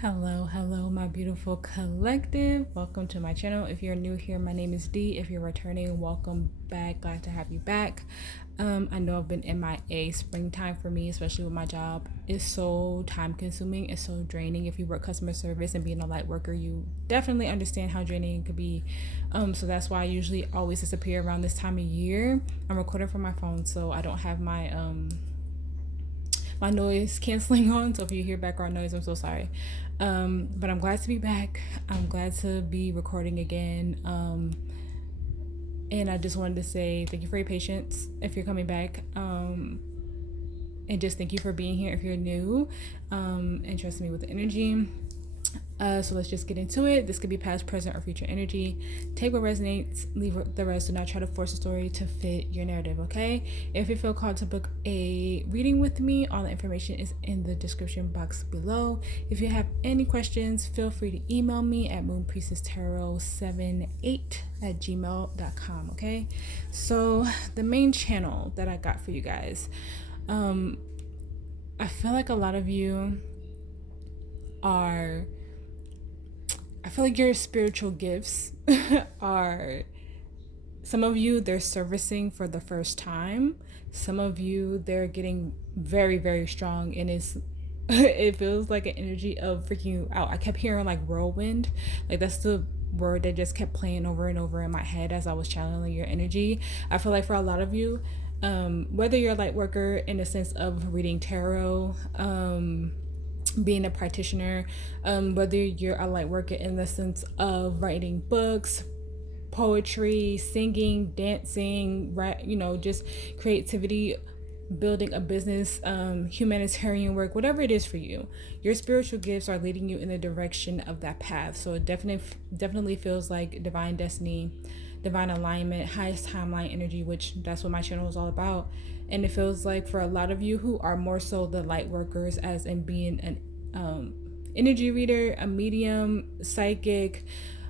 Hello, my beautiful collective. Welcome to my channel. If you're new here, my name is Dee. If you're returning, welcome back. Glad to have you back. I know I've been MIA. Springtime for me, especially with my job, is so time consuming. It's so draining. If you work customer service and being a light worker, you definitely understand how draining it could be. So that's why I usually always disappear around this time of year. I'm recording from my phone, so I don't have my noise canceling on, so if you hear background noise, I'm so sorry. But I'm glad to be back. I'm glad to be recording again. And I just wanted to say thank you for your patience if you're coming back. And just thank you for being here if you're new, and trusting me with the energy. So let's just get into it. This could be past, present, or future energy. Take what resonates, leave the rest. Do not try to force a story to fit your narrative, okay? If you feel called to book a reading with me, all the information is in the description box below. If you have any questions, feel free to email me at moonpriestesstarot78@gmail.com, okay? So the main channel that I got for you guys, I feel like a lot of you I feel like your spiritual gifts are, some of you, they're servicing for the first time. Some of you, they're getting very, very strong, and it feels like an energy of freaking you out. I kept hearing like whirlwind. Like that's the word that just kept playing over and over in my head as I was channeling your energy. I feel like for a lot of you, whether you're a light worker in the sense of reading tarot, being a practitioner, whether you're a light worker in the sense of writing books, poetry, singing, dancing, right, just creativity, building a business, humanitarian work, whatever it is for you, your spiritual gifts are leading you in the direction of that path. So it definitely feels like divine destiny, divine alignment, highest timeline energy, which that's what my channel is all about. And it feels like for a lot of you who are more so the light workers, as in being an energy reader, a medium, psychic,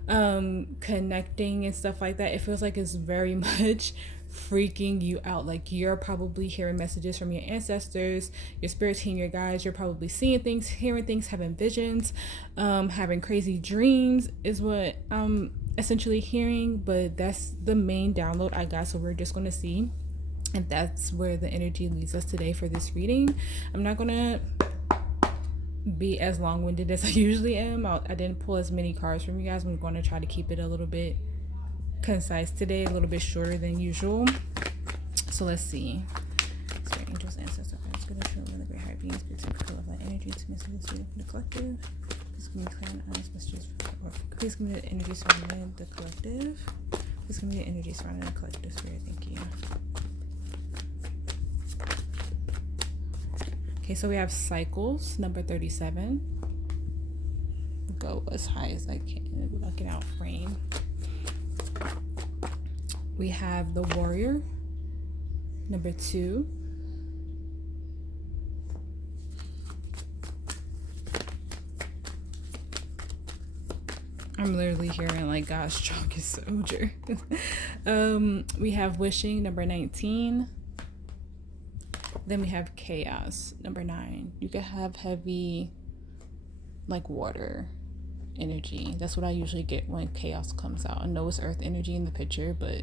connecting and stuff like that, it feels like it's very much freaking you out. Like you're probably hearing messages from your ancestors, your spirit team, your guides. You're probably seeing things, hearing things, having visions, having crazy dreams is what I'm essentially hearing. But that's the main download I got, so we're just going to see if that's where the energy leads us today for this reading. I'm not going to be as long-winded as I usually am. I didn't pull as many cards from you guys. I'm going to try to keep it a little bit concise today, a little bit shorter than usual. So let's see. Spirit angels, ancestor, friends, good and true, the great heart beings, spiritual of light energy to messages for the collective. Please give me clear and honest messages. Please give me the energy surrounding the collective. Please give me the energy surrounding the collective spirit. Thank you. Okay, so we have cycles, number 37. Go as high as I can without getting out of frame. We have the warrior, number 2. I'm literally hearing like God's strongest soldier. We have wishing, number 19. Then we have chaos, number 9. You could have heavy, like water energy. That's what I usually get when chaos comes out. I know it's earth energy in the picture, but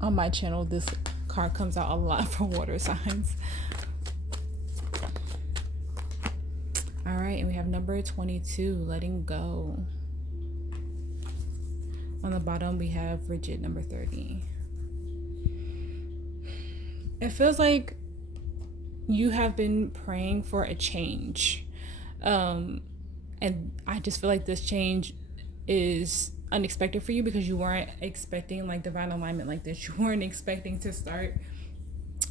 on my channel, this card comes out a lot for water signs. All right, and we have number 22, letting go. On the bottom, we have rigid, number 30. It feels like you have been praying for a change. And I just feel like this change is unexpected for you because you weren't expecting like divine alignment like this. You weren't expecting to start,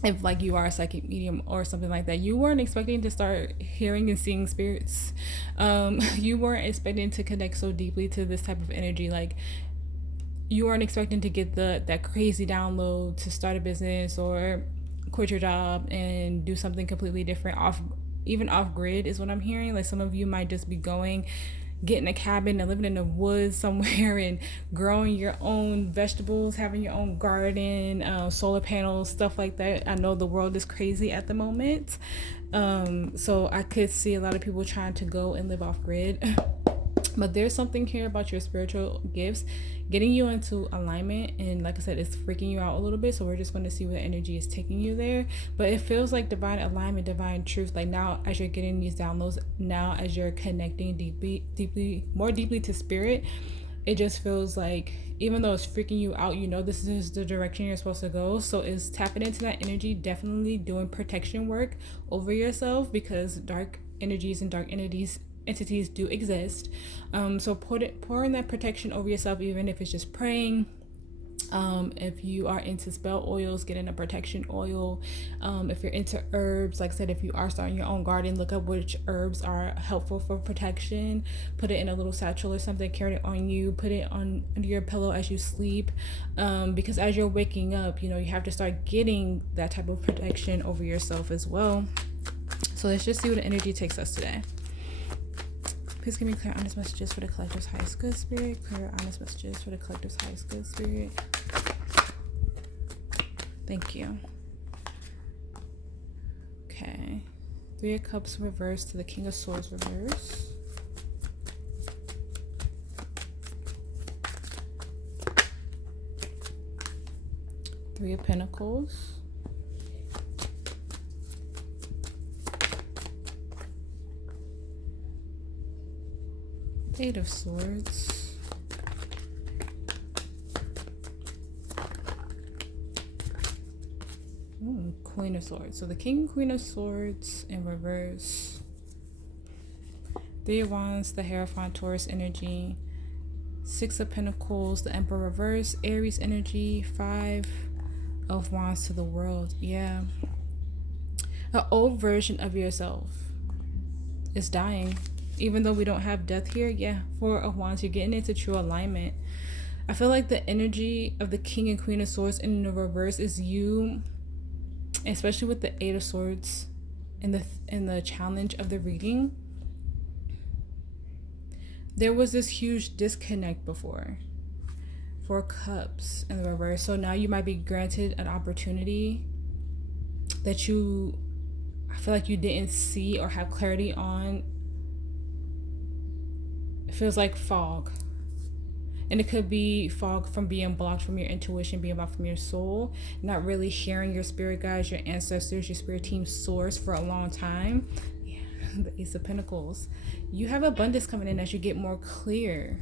if like you are a psychic medium or something like that, you weren't expecting to start hearing and seeing spirits. You weren't expecting to connect so deeply to this type of energy. Like you weren't expecting to get that crazy download to start a business or quit your job and do something completely different, off grid is what I'm hearing. Like some of you might just be getting a cabin and living in the woods somewhere and growing your own vegetables, having your own garden, solar panels, stuff like that. I know the world is crazy at the moment. So I could see a lot of people trying to go and live off grid. But there's something here about your spiritual gifts getting you into alignment, and like I said, it's freaking you out a little bit, so we're just going to see where energy is taking you there. But it feels like divine alignment, divine truth. Like now as you're getting these downloads, now as you're connecting more deeply to spirit, it just feels like even though it's freaking you out, you know this is the direction you're supposed to go. So it's tapping into that energy, definitely doing protection work over yourself, because dark energies and dark entities do exist. So pour in that protection over yourself, even if it's just praying. If you are into spell oils, get in a protection oil. If you're into herbs, like I said, if you are starting your own garden, look up which herbs are helpful for protection. Put it in a little satchel or something, carry it on you, put it on under your pillow as you sleep, because as you're waking up, you know, you have to start getting that type of protection over yourself as well. So let's just see what the energy takes us today. Please give me clear, honest messages for the collective's highest good spirit. Clear, honest messages for the collective's highest good spirit. Thank you. Okay. 3 of Cups reverse to the King of Swords reverse. Three of Pentacles. Eight of Swords. Queen of Swords. So the King and Queen of Swords in reverse. 3 of Wands, the Hierophant, Taurus energy. 6 of Pentacles, the Emperor reverse, Aries energy. 5 of Wands to the World. Yeah. An old version of yourself is dying. Even though we don't have death here, yeah, 4 of Wands, you're getting into true alignment. I feel like the energy of the King and Queen of Swords in the reverse is you, especially with the 8 of Swords in the challenge of the reading. There was this huge disconnect before. 4 Cups in the reverse. So now you might be granted an opportunity that I feel like you didn't see or have clarity on. It feels like fog, and it could be fog from being blocked from your intuition, being blocked from your soul, not really hearing your spirit guides, your ancestors, your spirit team source for a long time. Yeah, the Ace of Pentacles. You have abundance coming in as you get more clear,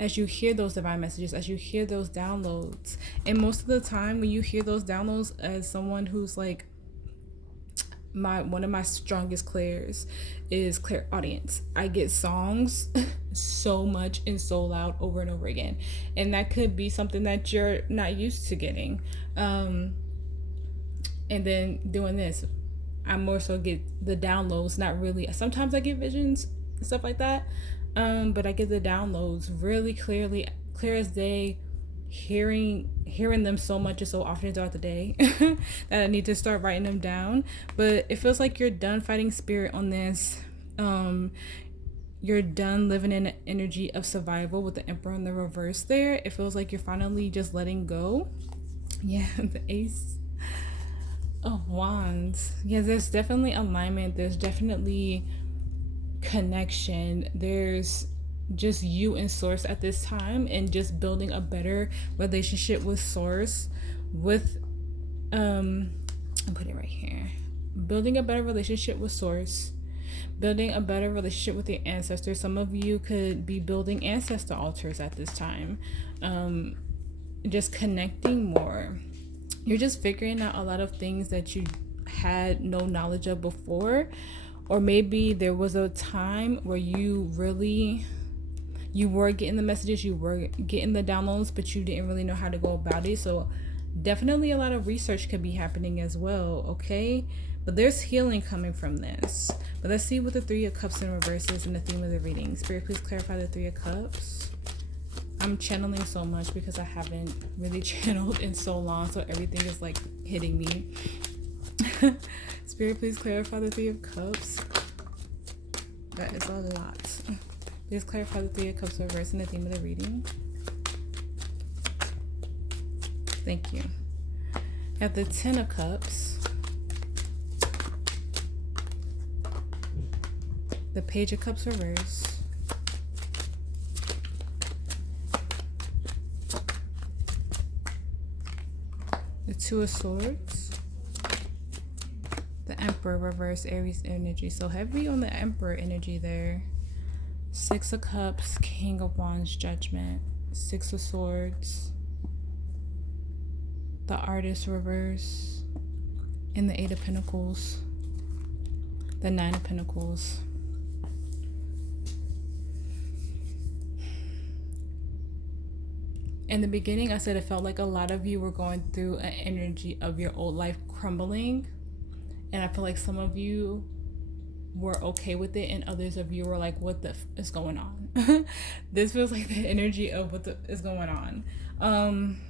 as you hear those divine messages, as you hear those downloads. And most of the time when you hear those downloads, as someone who's like, one of my strongest clairs is clairaudience. I get songs so much and so loud over and over again, and that could be something that you're not used to getting. And then doing this, I more so get the downloads, not really. Sometimes I get visions and stuff like that, but I get the downloads really clearly, clear as day. Hearing them so much and so often throughout the day that I need to start writing them down. But it feels like you're done fighting spirit on this. You're done living in an energy of survival with the Emperor in the reverse there. It feels like you're finally just letting go. Yeah, the Ace of Wands. Yeah, there's definitely alignment. There's definitely connection. There's just you and Source at this time, and just building a better relationship with Source, with I'll put it right here, building a better relationship with Source, building a better relationship with your ancestors. Some of you could be building ancestor altars at this time, just connecting more. You're just figuring out a lot of things that you had no knowledge of before, or maybe there was a time where you were getting the messages, you were getting the downloads, but you didn't really know how to go about it. So definitely a lot of research could be happening as well, okay? But there's healing coming from this. But let's see what the 3 of Cups in reverse is and the theme of the reading. Spirit, please clarify the 3 of Cups. I'm channeling so much because I haven't really channeled in so long, so everything is like hitting me. Spirit, please clarify the 3 of Cups. That is a lot. Please clarify the 3 of Cups reverse and the theme of the reading. Thank you. At the 10 of Cups. The Page of Cups reverse. The Two of Swords. The Emperor reverse, Aries energy. So heavy on the Emperor energy there. Six of Cups, King of Wands, Judgment. Six of Swords. The Artist reverse. And the Eight of Pentacles. The Nine of Pentacles. In the beginning, I said it felt like a lot of you were going through an energy of your old life crumbling. And I feel like some of you were okay with it and others of you were like, what the is going on? This feels like the energy of what is going on.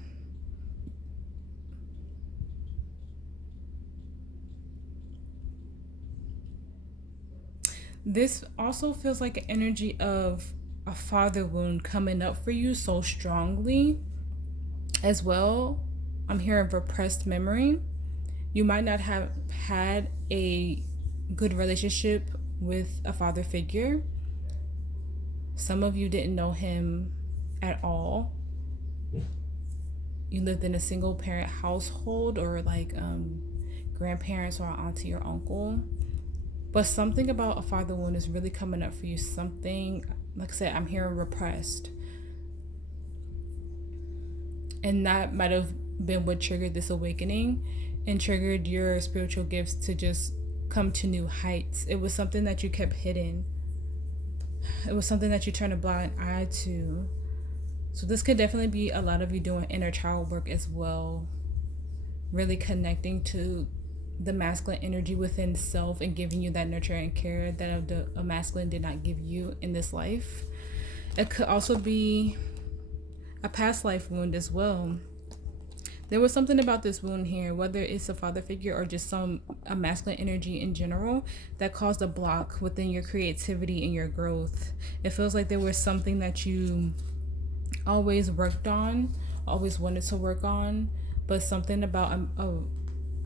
This also feels like an energy of a father wound coming up for you so strongly as well. I'm hearing repressed memory. You might not have had a good relationship with a father figure. Some of you didn't know him at all. You lived in a single parent household, or like grandparents or auntie or uncle. But something about a father wound is really coming up for you. Something, like I said, I'm hearing repressed. And that might have been what triggered this awakening and triggered your spiritual gifts to just come to new heights. It was something that you kept hidden. It was something that you turned a blind eye to. So this could definitely be a lot of you doing inner child work as well. Really connecting to the masculine energy within self and giving you that nurture and care that a masculine did not give you in this life. It could also be a past life wound as well. There was something about this wound here, whether it's a father figure or just a masculine energy in general, that caused a block within your creativity and your growth. It feels like there was something that you always worked on, always wanted to work on, but something about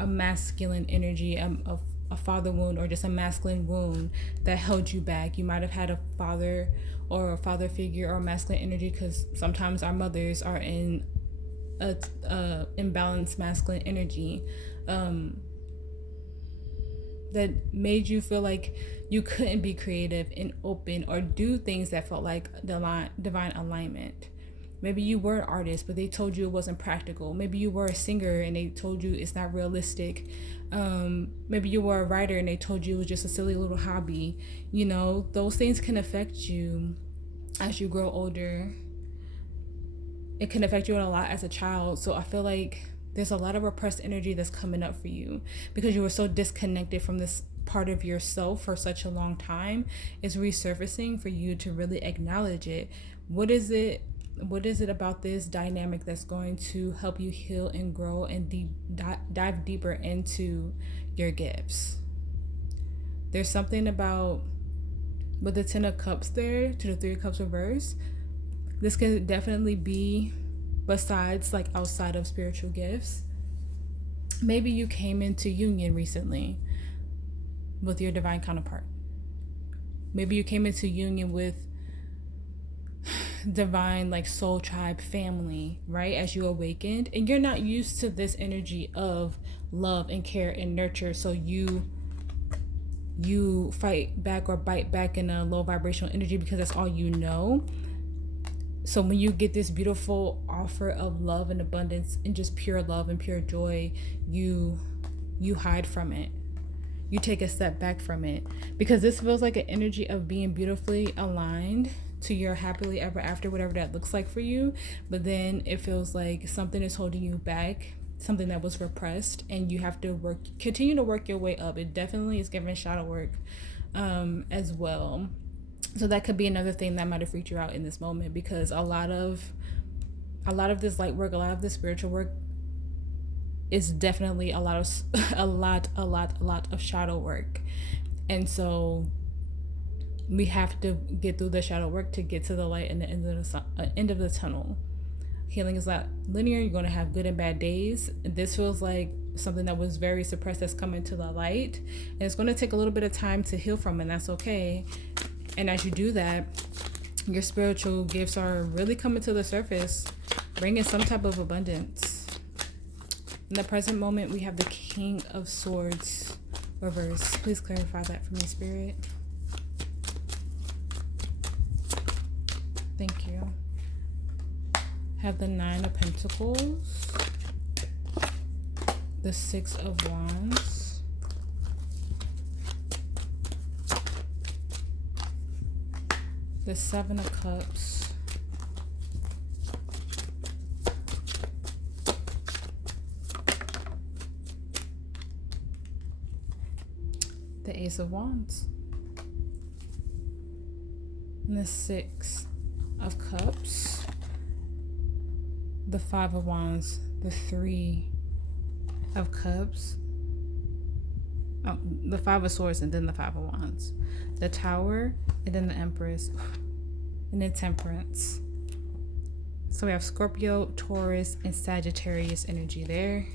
a masculine energy, a father wound, or just a masculine wound that held you back. You might have had a father or a father figure or masculine energy, because sometimes our mothers are in a imbalanced masculine energy that made you feel like you couldn't be creative and open or do things that felt like divine alignment. Maybe you were an artist, but they told you it wasn't practical. Maybe you were a singer and they told you it's not realistic. Maybe you were a writer and they told you it was just a silly little hobby. You know, those things can affect you as you grow older. It can affect you a lot as a child. So I feel like there's a lot of repressed energy that's coming up for you because you were so disconnected from this part of yourself for such a long time. It's resurfacing for you to really acknowledge it. What is it about this dynamic that's going to help you heal and grow and dive deeper into your gifts? There's something about, with the 10 of Cups there to the 3 of Cups reverse, this can definitely be, besides like outside of spiritual gifts, maybe you came into union recently with your divine counterpart. Maybe you came into union with divine, like soul tribe family, right? As you awakened, and you're not used to this energy of love and care and nurture, so you fight back or bite back in a low vibrational energy because that's all you know. So when you get this beautiful offer of love and abundance and just pure love and pure joy, you hide from it. You take a step back from it because this feels like an energy of being beautifully aligned to your happily ever after, whatever that looks like for you. But then it feels like something is holding you back, something that was repressed, and you have to continue to work your way up. It definitely is giving shadow work as well. So that could be another thing that might have freaked you out in this moment, because a lot of this light work, a lot of this spiritual work is definitely a lot of shadow work. And so we have to get through the shadow work to get to the light and the end of the tunnel. Healing is not linear. You're going to have good and bad days. This feels like something that was very suppressed that's coming to the light. And it's going to take a little bit of time to heal from, and that's okay. And as you do that, your spiritual gifts are really coming to the surface, bringing some type of abundance. In the present moment, we have the King of Swords reverse. Please clarify that for me, Spirit. Thank you. Have the Nine of Pentacles, the Six of Wands, the Seven of Cups, the Ace of Wands, and the Six of Cups, the Five of Wands, the Three of Cups, the Five of Swords, and then the Five of Wands, the Tower, and then the Empress, and then Temperance. So we have Scorpio, Taurus, and Sagittarius energy there.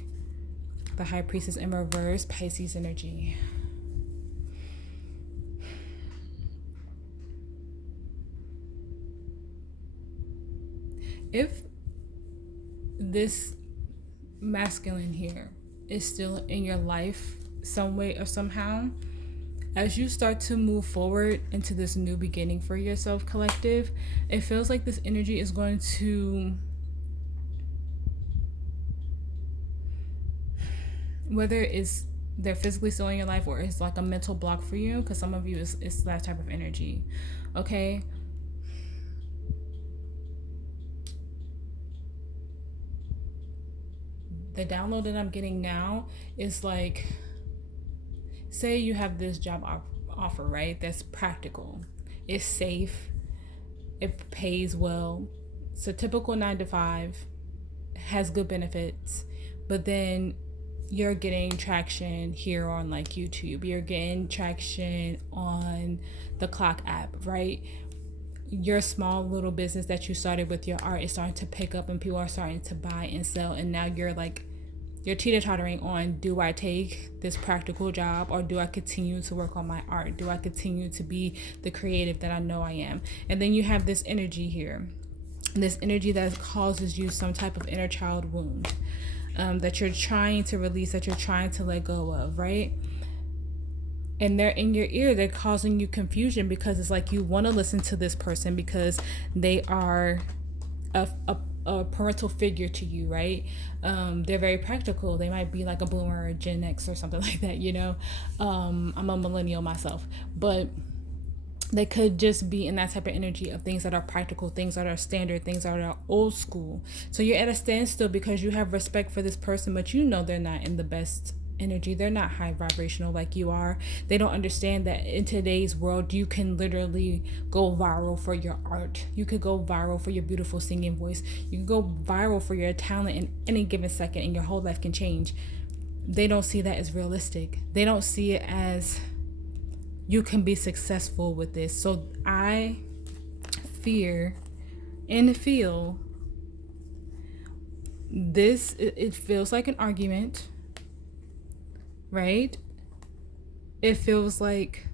The High Priestess in reverse, Pisces energy. If this masculine here is still in your life some way or somehow, as you start to move forward into this new beginning for yourself, collective, it feels like this energy is going to, whether it's they're physically still in your life or it's like a mental block for you, because some of you it's that type of energy, okay? The download that I'm getting now is like, say you have this job offer, right? That's practical. It's safe. It pays well. It's a typical 9 to 5, has good benefits, but then you're getting traction here on like YouTube. You're getting traction on the Clock app, right? Your small little business that you started with your art is starting to pick up and people are starting to buy and sell, and now you're teeter-tottering on, do I take this practical job or do I continue to work on my art? Do I continue to be the creative that I know I am? And then you have this energy here, this energy that causes you some type of inner child wound that you're trying to release, that you're trying to let go of, right? And they're in your ear, they're causing you confusion because it's like you want to listen to this person because they are a parental figure to you, right? They're very practical. They might be like a boomer or a Gen X or something like that, you know? I'm a millennial myself, but they could just be in that type of energy of things that are practical, things that are standard, things that are old school. So you're at a standstill because you have respect for this person, but you know they're not in the best energy. They're not high vibrational like you are. They don't understand that in today's world you can literally go viral for your art. You could go viral for your beautiful singing voice. You can go viral for your talent in any given second and your whole life can change. They don't see that as realistic. They don't see it as you can be successful with this. So I fear and feel this, it feels like an argument, right? It feels like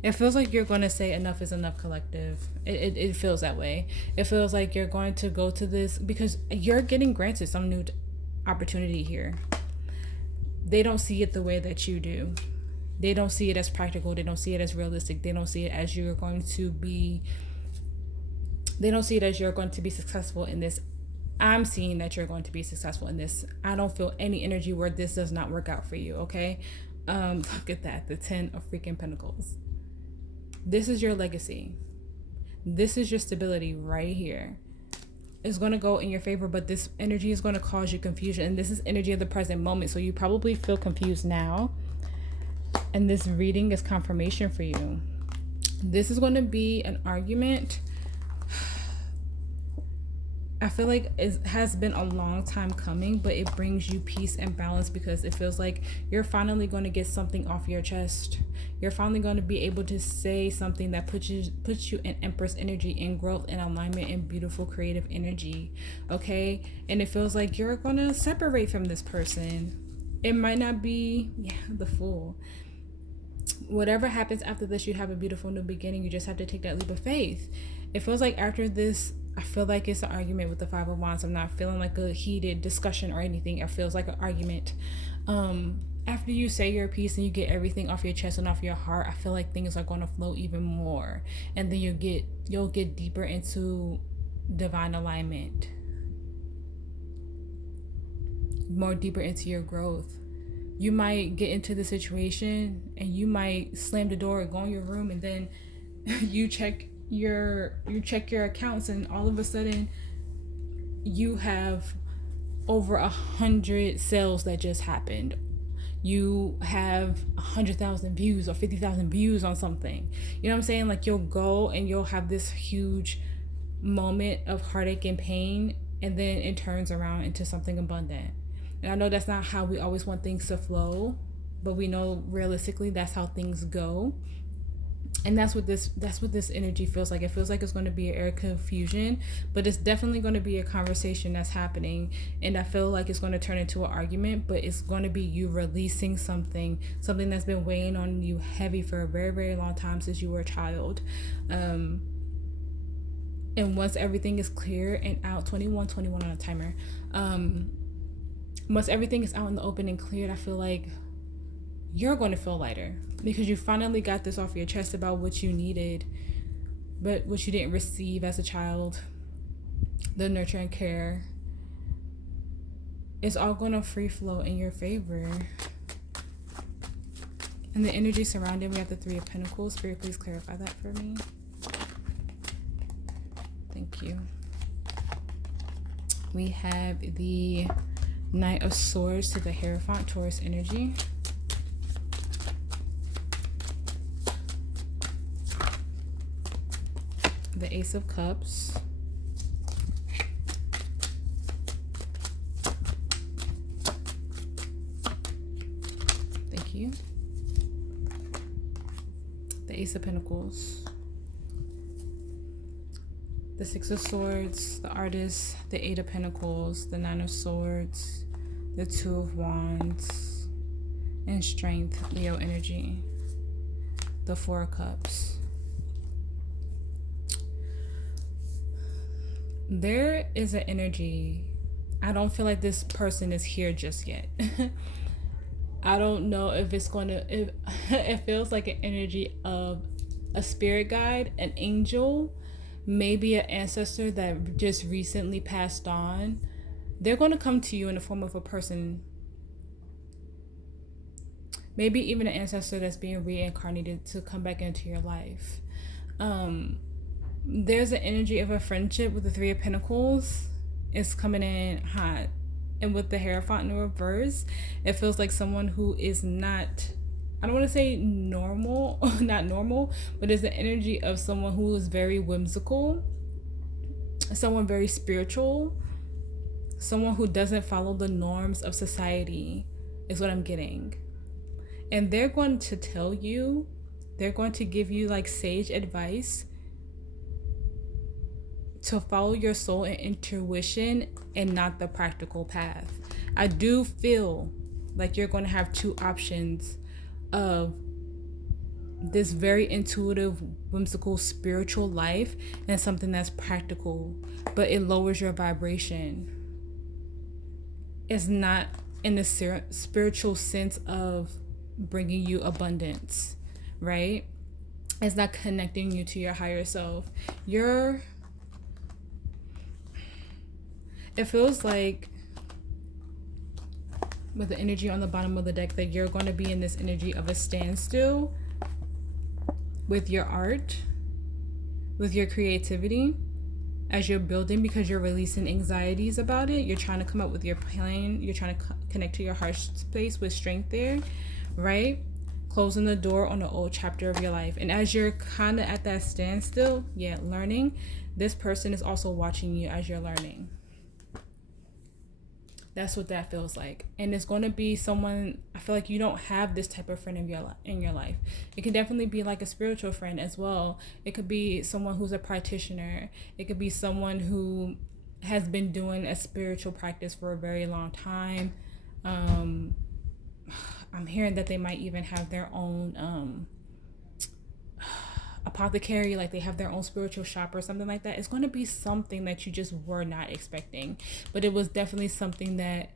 you're going to say enough is enough, collective. It feels that way. It feels like you're going to go to this because you're getting granted some new opportunity here. They don't see it the way that you do. They don't see it as practical. They don't see it as realistic. They don't see it as you're going to be successful in this. I'm seeing that you're going to be successful in this. I don't feel any energy where this does not work out for you, okay? Look at that, the 10 of freaking Pentacles. This is your legacy. This is your stability right here. It's going to go in your favor, but this energy is going to cause you confusion. And this is energy of the present moment. So you probably feel confused now. And this reading is confirmation for you. This is going to be an argument. I feel like it has been a long time coming, but it brings you peace and balance because it feels like you're finally going to get something off your chest. You're finally going to be able to say something that puts you in Empress energy, in growth and alignment and beautiful creative energy. Okay? And it feels like you're going to separate from this person. It might not be, the Fool. Whatever happens after this, you have a beautiful new beginning. You just have to take that leap of faith. It feels like after this, I feel like it's an argument with the Five of Wands. I'm not feeling like a heated discussion or anything. It feels like an argument. After you say your piece and you get everything off your chest and off your heart, I feel like things are going to flow even more. And then you'll get deeper into divine alignment. More deeper into your growth. You might get into the situation and you might slam the door and go in your room, and then you check your accounts, and all of a sudden you have over 100 sales that just happened. You have 100,000 views or 50,000 views on something. You know what I'm saying? Like, you'll go and you'll have this huge moment of heartache and pain, and then it turns around into something abundant. And I know that's not how we always want things to flow, but we know realistically that's how things go. And that's what this energy feels like. It feels like it's going to be an air confusion, but it's definitely going to be a conversation that's happening. And I feel like it's going to turn into an argument, but it's going to be you releasing something that's been weighing on you heavy for a very, very long time, since you were a child. And once everything is clear and out, 21 on a timer. Once everything is out in the open and cleared, I feel like you're going to feel lighter because you finally got this off your chest about what you needed, but what you didn't receive as a child, the nurture and care. It's all going to free flow in your favor. And the energy surrounding, we have the Three of Pentacles. Spirit, please clarify that for me. Thank you. We have the Knight of Swords to the Hierophant, Taurus energy. The Ace of Cups. Thank you. The Ace of Pentacles. The Six of Swords, the Artist, the Eight of Pentacles, the Nine of Swords, the Two of Wands, and Strength, Leo energy. The Four of Cups. There is an energy. I don't feel like this person is here just yet. I don't know if it's going to, if it feels like an energy of a spirit guide, an angel, maybe an ancestor that just recently passed on. They're going to come to you in the form of a person, maybe even an ancestor that's being reincarnated to come back into your life. There's an energy of a friendship with the Three of Pentacles. It's coming in hot. And with the Hierophant in reverse, it feels like someone who is not, I don't want to say normal, not normal, but there's the energy of someone who is very whimsical, someone very spiritual, someone who doesn't follow the norms of society is what I'm getting. And they're going to tell you, they're going to give you like sage advice to follow your soul and intuition and not the practical path. I do feel like you're going to have two options of this very intuitive, whimsical, spiritual life and something that's practical, but it lowers your vibration. It's not in the spiritual sense of bringing you abundance, right? It's not connecting you to your higher self. It feels like with the energy on the bottom of the deck that you're going to be in this energy of a standstill with your art, with your creativity as you're building, because you're releasing anxieties about it. You're trying to come up with your plan. You're trying to connect to your heart space with strength there, right? closing the door on the old chapter of your life. And as you're kind of at that standstill, learning, this person is also watching you as you're learning. That's what that feels like. And it's going to be someone, I feel like you don't have this type of friend in your life. It can definitely be like a spiritual friend as well. It could be someone who's a practitioner. It could be someone who has been doing a spiritual practice for a very long time. I'm hearing that they might even have their own apothecary, like they have their own spiritual shop or something like that. It's going to be something that you just were not expecting, but it was definitely something that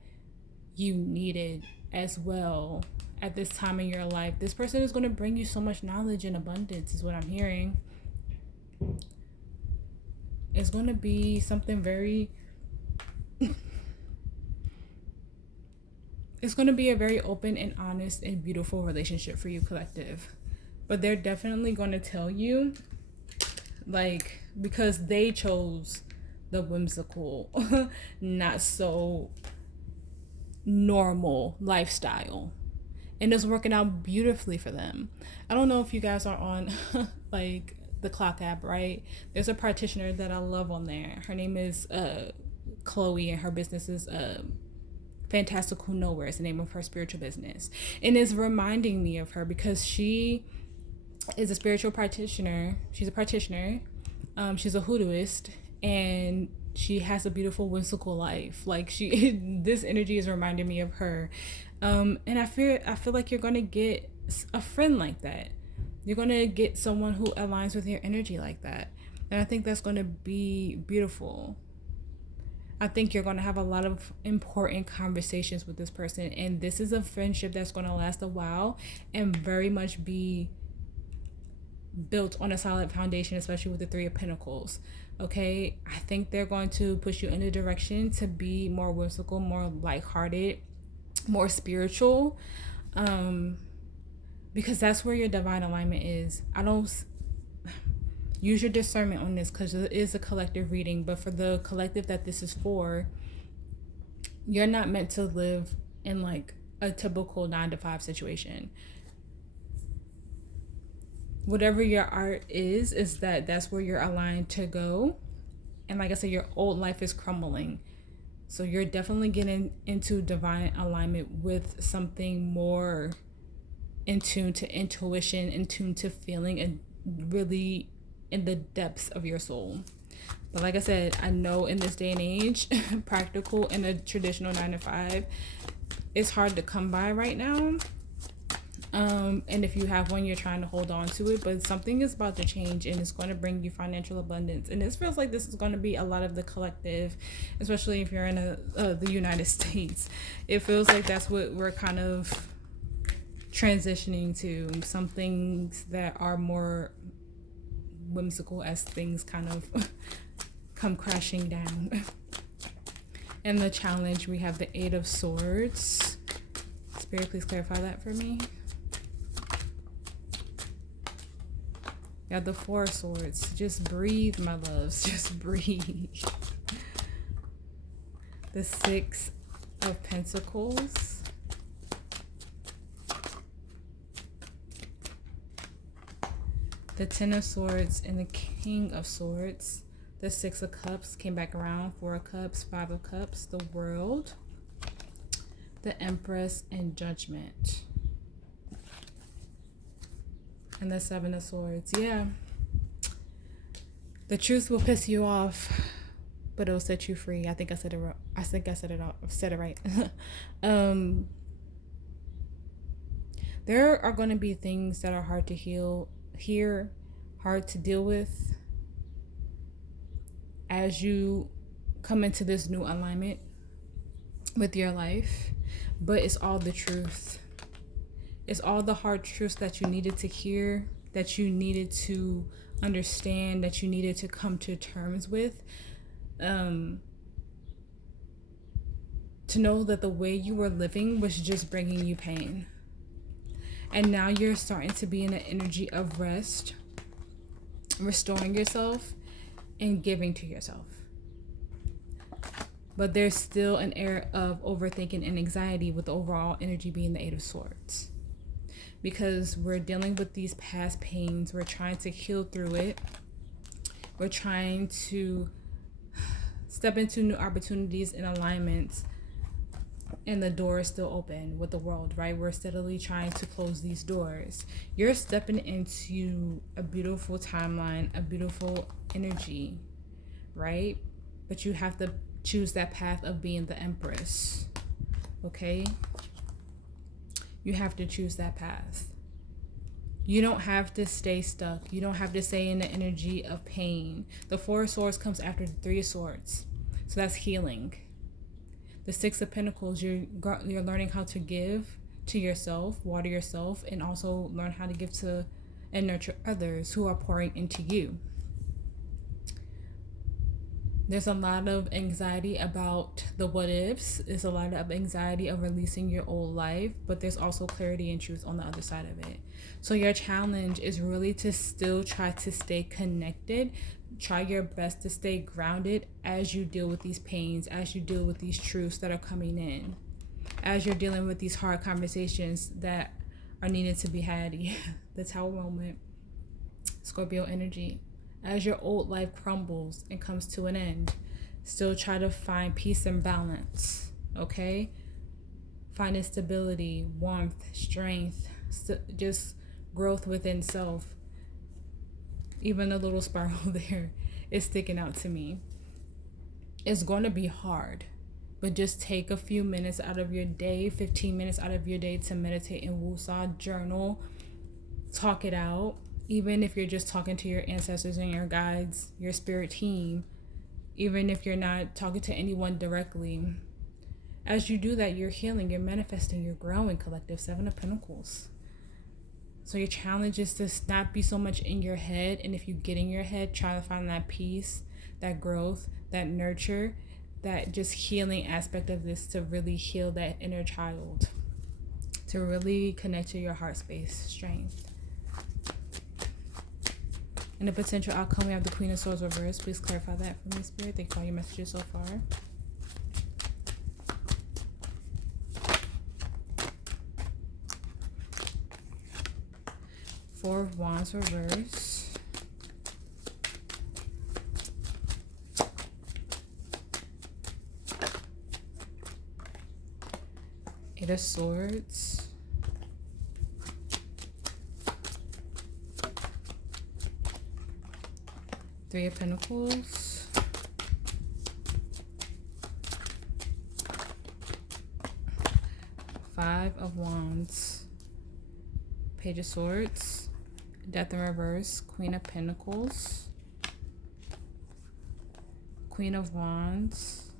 you needed as well at this time in your life. This person is going to bring you so much knowledge and abundance is what I'm hearing. It's going to be something very it's going to be a very open and honest and beautiful relationship for you, collective. But they're definitely going to tell you, like, because they chose the whimsical, not so normal lifestyle. And it's working out beautifully for them. I don't know if you guys are on, like, the Clock app, right? There's a practitioner that I love on there. Her name is Chloe, and her business is Fantastical Nowhere. It's the name of her spiritual business. And it's reminding me of her because she is a spiritual practitioner. She's a practitioner. She's a hoodooist, and she has a beautiful whimsical life. Like this energy is reminding me of her. And I feel like you're gonna get a friend like that. You're gonna get someone who aligns with your energy like that, and I think that's gonna be beautiful. I think you're gonna have a lot of important conversations with this person, and this is a friendship that's gonna last a while and very much be built on a solid foundation, especially with the Three of Pentacles. Okay, I think they're going to push you in a direction to be more whimsical, more lighthearted, more spiritual, because that's where your divine alignment is. I don't use your discernment on this because it is a collective reading, but for the collective that this is for, you're not meant to live in like a typical 9-to-5 situation. Whatever your art is that's where you're aligned to go. And like I said, your old life is crumbling. So you're definitely getting into divine alignment with something more in tune to intuition, in tune to feeling, and really in the depths of your soul. But like I said, I know in this day and age, practical in a traditional 9-to-5, it's hard to come by right now. And if you have one, you're trying to hold on to it, but something is about to change, and it's going to bring you financial abundance. And this feels like this is going to be a lot of the collective, especially if you're in the United States. It feels like that's what we're kind of transitioning to, some things that are more whimsical as things kind of come crashing down. And the challenge, we have the Eight of Swords. Spirit, please clarify that for me. Yeah, the Four of Swords. Just breathe, my loves. Just breathe. The Six of Pentacles. The Ten of Swords and the King of Swords. The Six of Cups came back around. Four of Cups, Five of Cups, the World, the Empress, and Judgment. And the Seven of Swords. Yeah. The truth will piss you off, but it'll set you free. I think I said it. I think I said it right. There are going to be things that are hard to hear, hard to deal with as you come into this new alignment with your life, but it's all the truth. It's all the hard truths that you needed to hear, that you needed to understand, that you needed to come to terms with. To know that the way you were living was just bringing you pain. And now you're starting to be in an energy of rest, restoring yourself, and giving to yourself. But there's still an air of overthinking and anxiety, with the overall energy being the Eight of Swords. because we're dealing with these past pains. We're trying to heal through it. We're trying to step into new opportunities and alignments, and the door is still open with the world, right? We're steadily trying to close these doors. You're stepping into a beautiful timeline, a beautiful energy, right? But you have to choose that path of being the Empress, okay? You have to choose that path. You don't have to stay stuck. You don't have to stay in the energy of pain. The Four of Swords comes after the Three of Swords. So that's healing. The Six of Pentacles, you're learning how to give to yourself, water yourself, and also learn how to give to and nurture others who are pouring into you. There's a lot of anxiety about the what ifs. There's a lot of anxiety of releasing your old life, but there's also clarity and truth on the other side of it. So your challenge is really to still try to stay connected. Try your best to stay grounded as you deal with these pains, as you deal with these truths that are coming in, as you're dealing with these hard conversations that are needed to be had. Yeah, the Tower moment, Scorpio energy. As your old life crumbles and comes to an end, still try to find peace and balance, okay? Finding stability, warmth, strength, just growth within self. Even the little spiral there is sticking out to me. It's going to be hard, but just take a few minutes out of your day, 15 minutes out of your day to meditate in Wusa, journal, talk it out. Even if you're just talking to your ancestors and your guides, your spirit team, even if you're not talking to anyone directly, as you do that, you're healing, you're manifesting, you're growing, collective. Seven of Pentacles. So your challenge is to not be so much in your head. And if you get in your head, try to find that peace, that growth, that nurture, that just healing aspect of this to really heal that inner child, to really connect to your heart space, strength. And the potential outcome, we have the Queen of Swords reversed. Please clarify that for me, Spirit. Thank you for all your messages so far. Four of Wands reverse. Eight of Swords. Three of Pentacles. Five of Wands. Page of Swords. Death in reverse. Queen of Pentacles. Queen of Wands.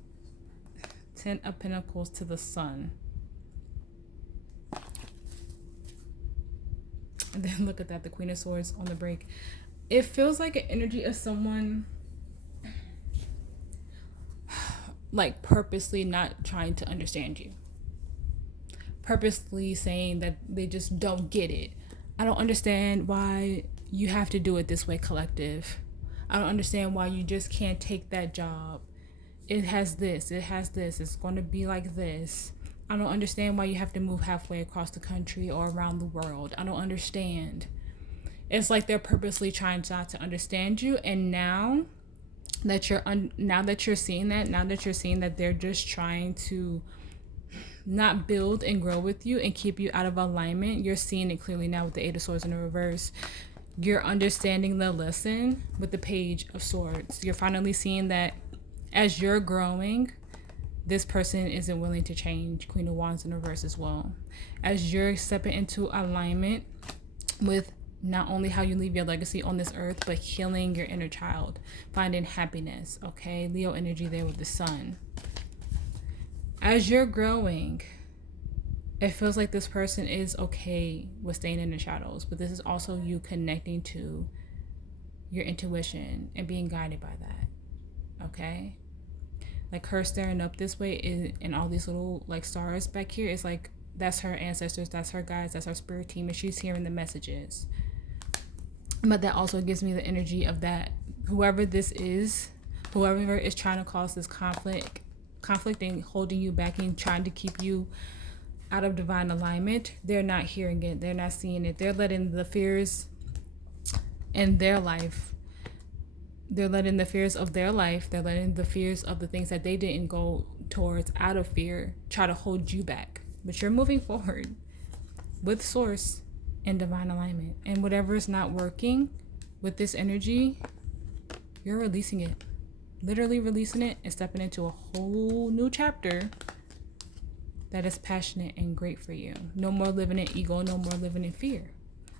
Ten of Pentacles to the Sun. And then look at that, the Queen of Swords on the break. It feels like an energy of someone like purposely not trying to understand you. Purposely saying that they just don't get it. I don't understand why you have to do it this way, collective. I don't understand why you just can't take that job. It has this, it's going to be like this. I don't understand why you have to move halfway across the country or around the world. I don't understand. It's like they're purposely trying not to understand you, and now that you're seeing that they're just trying to not build and grow with you and keep you out of alignment, you're seeing it clearly now with the Eight of Swords in the reverse. You're understanding the lesson with the Page of Swords. You're finally seeing that as you're growing, this person isn't willing to change. Queen of Wands in reverse as well. As you're stepping into alignment with not only how you leave your legacy on this earth, but healing your inner child, finding happiness, okay? Leo energy there with the Sun. As you're growing, it feels like this person is okay with staying in the shadows, but this is also you connecting to your intuition and being guided by that, okay? Like her staring up this way and all these little like stars back here is like, that's her ancestors, that's her guides, that's her spirit team, and she's hearing the messages. But that also gives me the energy of that whoever this is, whoever is trying to cause this conflict and holding you back and trying to keep you out of divine alignment, they're not hearing it. They're not seeing it. They're letting the fears in their life, they're letting the fears of their life, they're letting the fears of the things that they didn't go towards out of fear try to hold you back. But you're moving forward with source and divine alignment. And whatever is not working with this energy, you're releasing it. Literally releasing it and stepping into a whole new chapter that is passionate and great for you. No more living in ego, no more living in fear.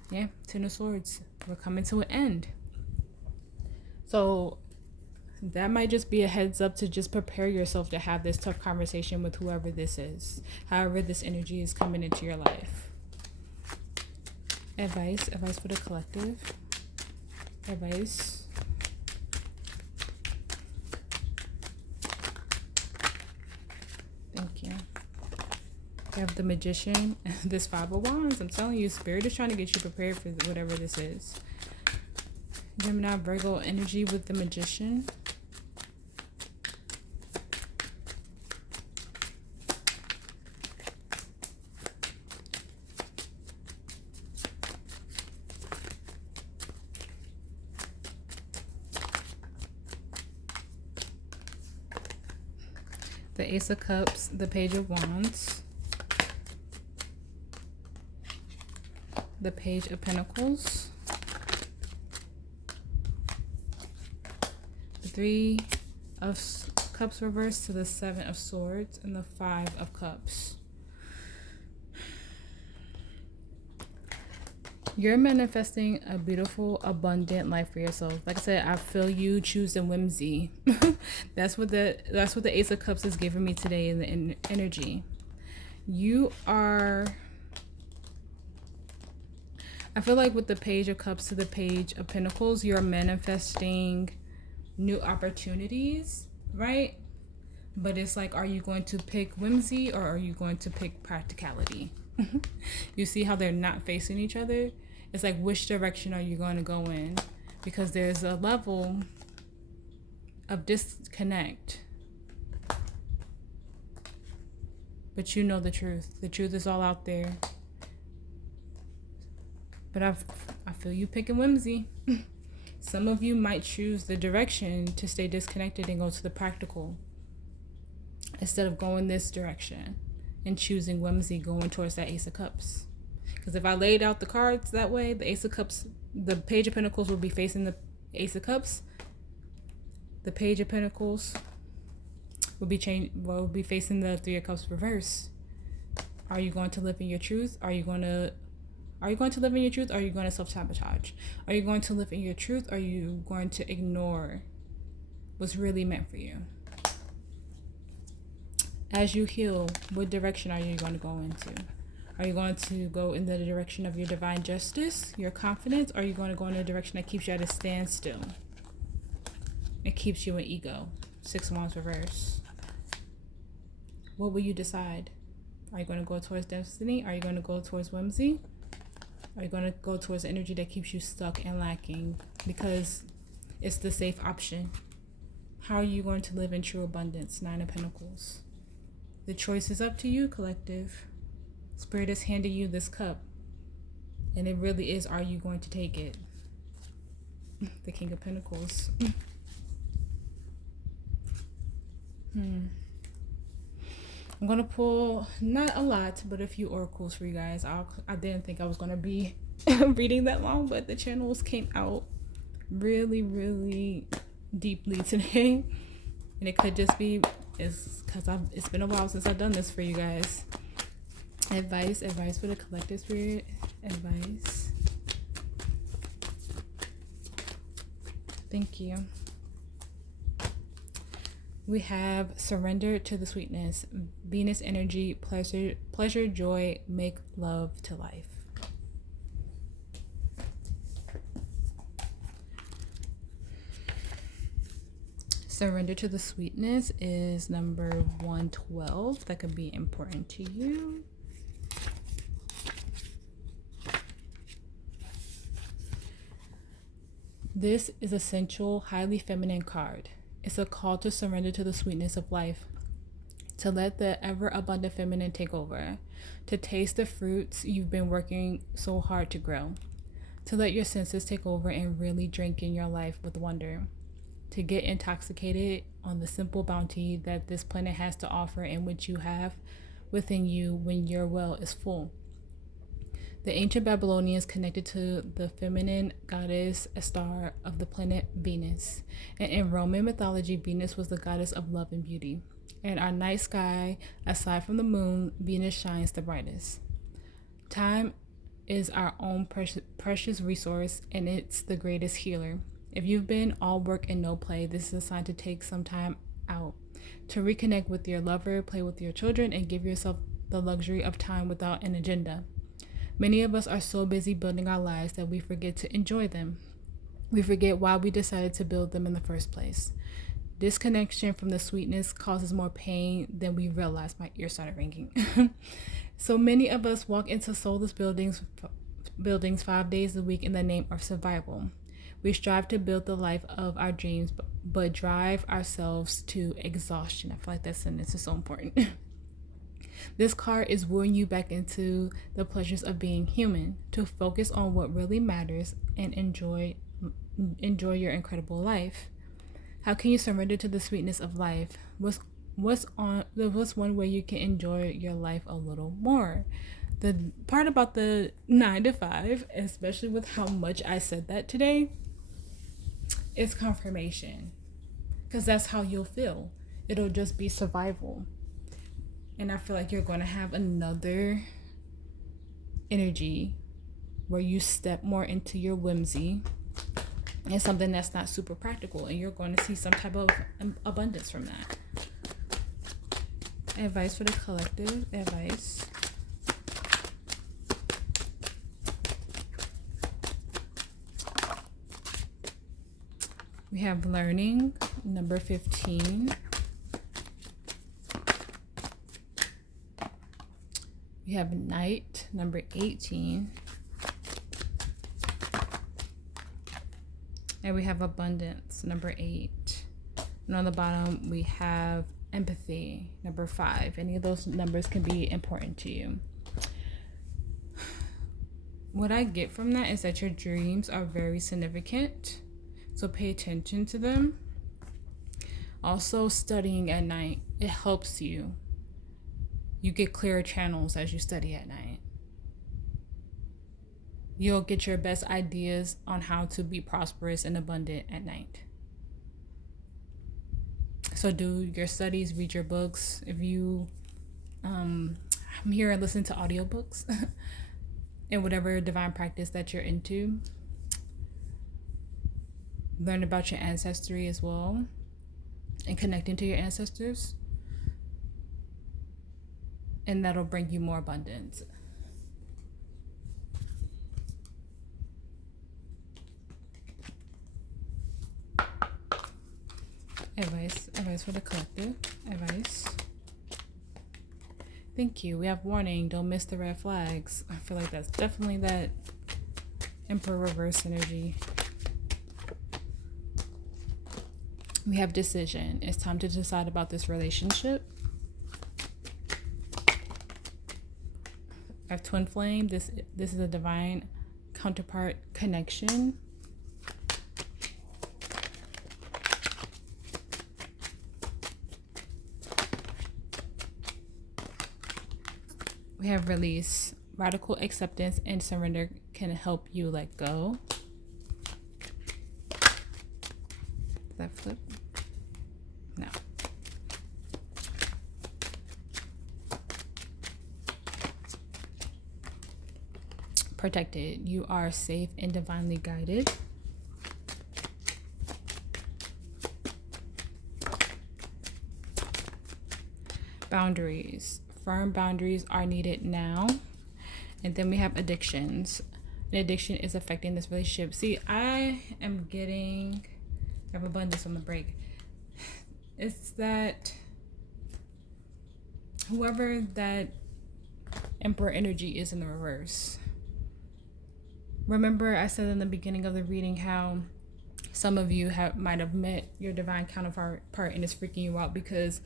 Yeah, Ten of Swords. We're coming to an end. So that might just be a heads up to just prepare yourself to have this tough conversation with whoever this is. However this energy is coming into your life. Advice for the collective. Advice. Thank you. You have the Magician, this Five of Wands. I'm telling you, Spirit is trying to get you prepared for whatever this is. Gemini, Virgo energy with the Magician. The Ace of Cups, the Page of Wands, the Page of Pentacles, the Three of Cups reversed to the Seven of Swords, and the Five of Cups. You're manifesting a beautiful, abundant life for yourself. Like I said, I feel you choosing whimsy. That's what the Ace of Cups is giving me today in the energy. You are, I feel like with the Page of Cups to the Page of Pentacles, you're manifesting new opportunities, right? But it's like, are you going to pick whimsy or are you going to pick practicality? You see how they're not facing each other? It's like, which direction are you going to go in? Because there's a level of disconnect. But you know the truth. The truth is all out there. But I feel you picking whimsy. Some of you might choose the direction to stay disconnected and go to the practical, instead of going this direction and choosing whimsy, going towards that Ace of Cups. Because if I laid out the cards that way, the Ace of Cups, the Page of Pentacles will be facing the Ace of Cups. The Page of Pentacles will be facing the Three of Cups reverse. Are you going to live in your truth? Are you going to live in your truth? Or are you going to self-sabotage? Are you going to live in your truth? Or are you going to ignore what's really meant for you? As you heal, what direction are you going to go into? Are you going to go in the direction of your divine justice, your confidence? Or are you going to go in a direction that keeps you at a standstill? It keeps you in ego. Six of Wands reverse. What will you decide? Are you going to go towards destiny? Are you going to go towards whimsy? Are you going to go towards energy that keeps you stuck and lacking because it's the safe option? How are you going to live in true abundance? Nine of Pentacles. The choice is up to you, collective. Spirit is handing you this cup. And it really is, are you going to take it? The King of Pentacles. I'm going to pull, not a lot, but a few oracles for you guys. I didn't think I was going to be reading that long, but the channels came out really, really deeply today. And it could just be because it's been a while since I've done this for you guys. Advice for the collective spirit. Advice. Thank you. We have surrender to the sweetness. Venus energy, pleasure, joy, make love to life. Surrender to the sweetness is number 112. That could be important to you. This is a sensual, highly feminine card. It's a call to surrender to the sweetness of life, to let the ever abundant feminine take over, to taste the fruits you've been working so hard to grow, to let your senses take over and really drink in your life with wonder, to get intoxicated on the simple bounty that this planet has to offer and which you have within you when your well is full. The ancient Babylonians connected to the feminine goddess, a star of the planet Venus. And in Roman mythology, Venus was the goddess of love and beauty. In our night sky, aside from the moon, Venus shines the brightest. Time is our own precious resource, and it's the greatest healer. If you've been all work and no play, this is a sign to take some time out, to reconnect with your lover, play with your children, and give yourself the luxury of time without an agenda. Many of us are so busy building our lives that we forget to enjoy them. We forget why we decided to build them in the first place. Disconnection from the sweetness causes more pain than we realize. My ear started ringing. So many of us walk into soulless buildings 5 days a week in the name of survival. We strive to build the life of our dreams, but drive ourselves to exhaustion. I feel like that sentence is so important. This card is wooing you back into the pleasures of being human, to focus on what really matters and enjoy your incredible life. How can you surrender to the sweetness of life? What's one way you can enjoy your life a little more? The part about the 9 to 5, especially with how much I said that today, is confirmation, because that's how you'll feel. It'll just be survival. And I feel like you're going to have another energy where you step more into your whimsy and something that's not super practical, and you're going to see some type of abundance from that. Advice for the collective. Advice. We have learning, number 15. We have night, number 18. And we have abundance, number 8. And on the bottom, we have empathy, number 5. Any of those numbers can be important to you. What I get from that is that your dreams are very significant, so pay attention to them. Also, studying at night, it helps you. You get clearer channels as you study at night. You'll get your best ideas on how to be prosperous and abundant at night. So do your studies, read your books. If you, I'm here and listen to audiobooks and whatever divine practice that you're into. Learn about your ancestry as well and connecting to your ancestors. And that'll bring you more abundance. Advice for the collective. Advice. Thank you. We have warning. Don't miss the red flags. I feel like that's definitely that Emperor reverse energy. We have decision. It's time to decide about this relationship. I have twin flame. This is a divine counterpart connection. We have release. Radical acceptance and surrender can help you let go. Did that flip? No. Protected. You are safe and divinely guided. Boundaries. Firm boundaries are needed now. And then we have addictions. An addiction is affecting this relationship. See, I have abundance on the break. It's that whoever that Emperor energy is in the reverse. Remember I said in the beginning of the reading how some of you might have met your divine counterpart and it's freaking you out because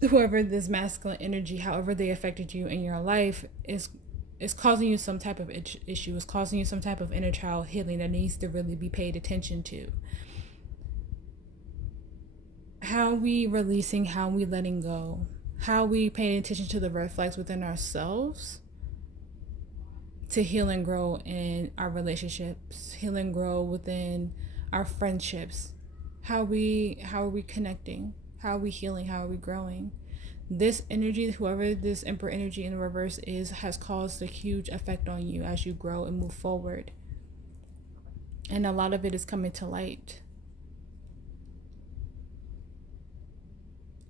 whoever this masculine energy, however they affected you in your life, is causing you some type of issue, is causing you some type of inner child healing that needs to really be paid attention to. How we releasing, how we letting go, how we paying attention to the red flags within ourselves to heal and grow in our relationships, heal and grow within our friendships. How are we connecting? How are we healing? How are we growing? This energy, whoever this Emperor energy in the reverse is, has caused a huge effect on you as you grow and move forward. And a lot of it is coming to light.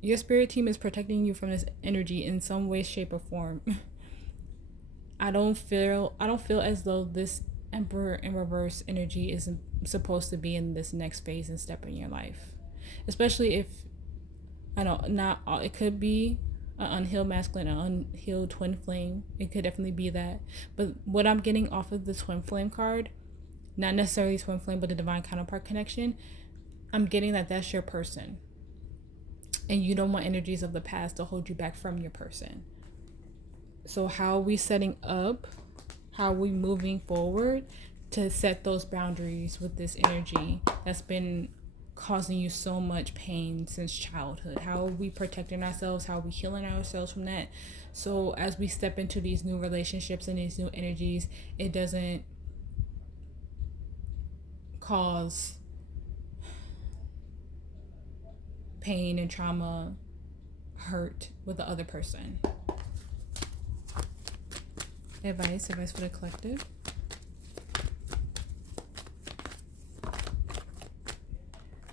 Your spirit team is protecting you from this energy in some way, shape, or form. I don't feel as though this Emperor in reverse energy is supposed to be in this next phase and step in your life. Especially if, I don't, not all, it could be an unhealed masculine, an unhealed twin flame. It could definitely be that. But what I'm getting off of the twin flame card, not necessarily twin flame, but the divine counterpart connection, I'm getting that that's your person. And you don't want energies of the past to hold you back from your person. So how are we setting up? How are we moving forward to set those boundaries with this energy that's been causing you so much pain since childhood? How are we protecting ourselves? How are we healing ourselves from that? So as we step into these new relationships and these new energies, it doesn't cause pain and trauma, hurt with the other person. Advice for the collective.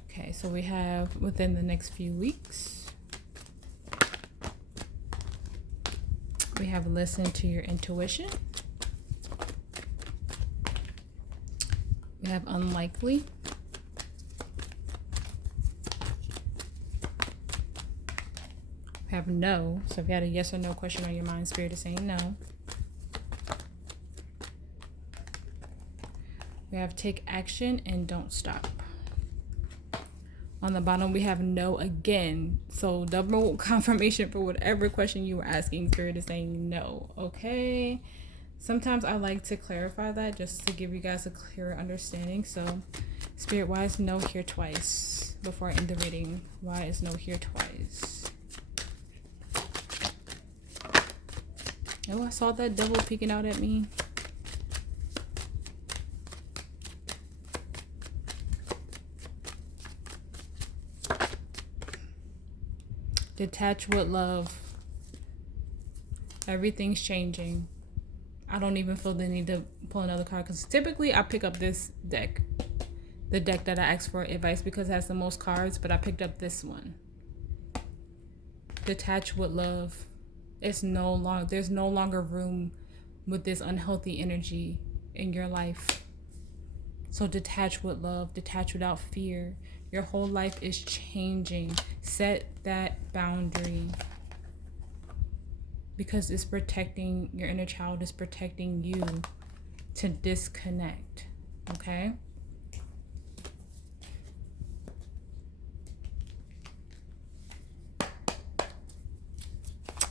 Okay, so we have within the next few weeks, we have listen to your intuition. We have unlikely. We have no. So if you had a yes or no question on your mind, Spirit is saying no. We have take action and don't stop. On the bottom, we have no again. So double confirmation for whatever question you were asking. Spirit is saying no. Okay. Sometimes I like to clarify that just to give you guys a clearer understanding. So Spirit, why is no here twice? Before I end the reading, why is no here twice? Oh, I saw that devil peeking out at me. Detach with love. Everything's changing. I don't even feel the need to pull another card because typically I pick up this deck. The deck that I asked for advice because it has the most cards, but I picked up this one. Detach with love. There's no longer room with this unhealthy energy in your life. So detach with love, detach without fear. Your whole life is changing. Set that boundary because it's protecting your inner child, is protecting you to disconnect. Okay?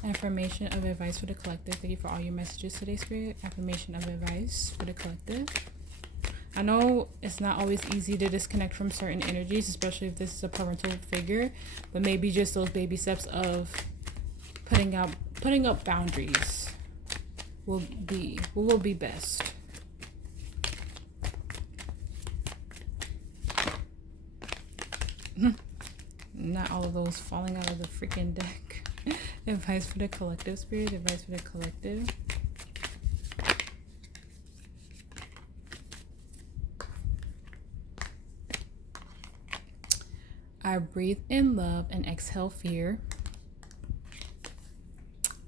Affirmation of advice for the collective. Thank you for all your messages today, Spirit. Affirmation of advice for the collective. I know it's not always easy to disconnect from certain energies, especially if this is a parental figure, but maybe just those baby steps of putting up boundaries will be best. Not all of those falling out of the freaking deck. Advice for the collective, Spirit. Advice for the collective. I breathe in love and exhale fear.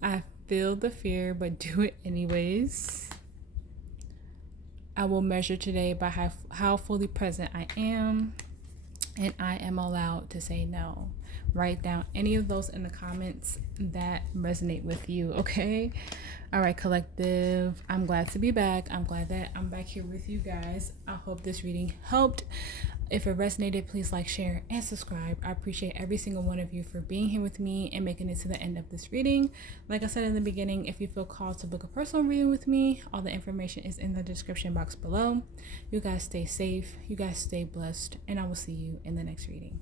I feel the fear but do it anyways. I will measure today by how fully present I am, and I am allowed to say no. Write down any of those in the comments that resonate with you, okay? All right, collective. I'm glad to be back. I'm glad that I'm back here with you guys. I hope this reading helped. If it resonated, please like, share, and subscribe. I appreciate every single one of you for being here with me and making it to the end of this reading. Like I said in the beginning, if you feel called to book a personal reading with me, all the information is in the description box below. You guys stay safe, you guys stay blessed, and I will see you in the next reading.